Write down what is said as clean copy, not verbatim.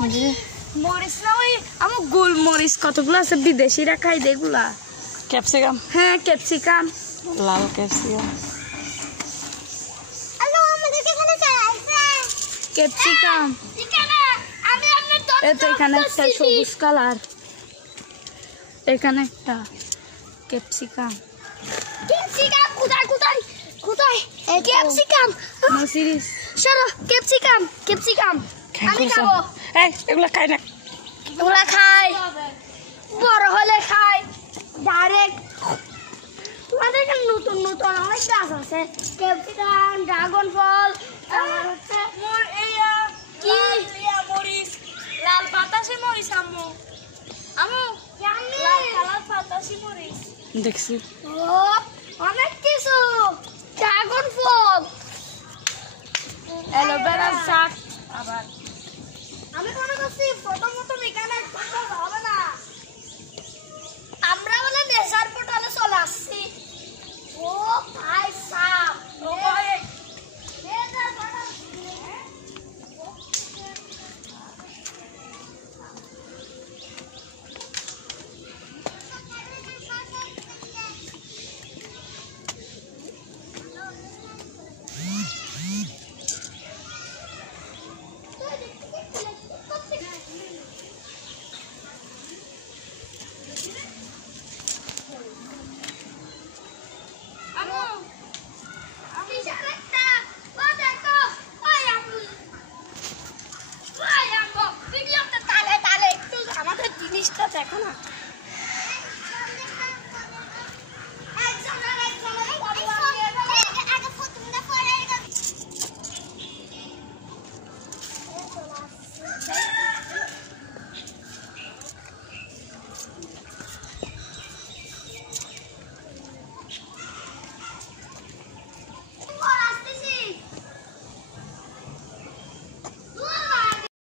মরিচ না ওই আমার গোলমরিচ কতগুলো আছে বিদেশিরা খাই দেগুলা ক্যাপসিকাম হ্যাঁ ক্যাপসিকাম লাল ক্যাপসিকাম ক্যাপসিকাম এই তো এখানে একটা সবুজ কালার এখানে একটা ক্যাপসিকাম ক্যাপসিকাম কোথায় কোথায় কোথায় ক্যাপসিকাম মসিরিস সরো ক্যাপসিকাম ক্যাপসিকাম আমি খাবো এই এগুলা খাই না ওরা খায় বড় হলে খায় ডাইরেক্ট তোমাদের এখানে নতুন নতুন অনেক গাছ আছে ক্যাপসিকাম ড্রাগন ফল তারপর হচ্ছে কি মরিচ লাল বাতাসি মরিচ আম্মু আম্মু লাল কালার বাতাসি মরিচ দেখছি ও অনেক কিছু ড্রাগন ফল অ্যালোভেরা শাক আবার আমি মনে করছি প্রথমত এখানে হবে না আমরা বলে নেশার পোর্টালে চলে আসছি ও ভাই সাহ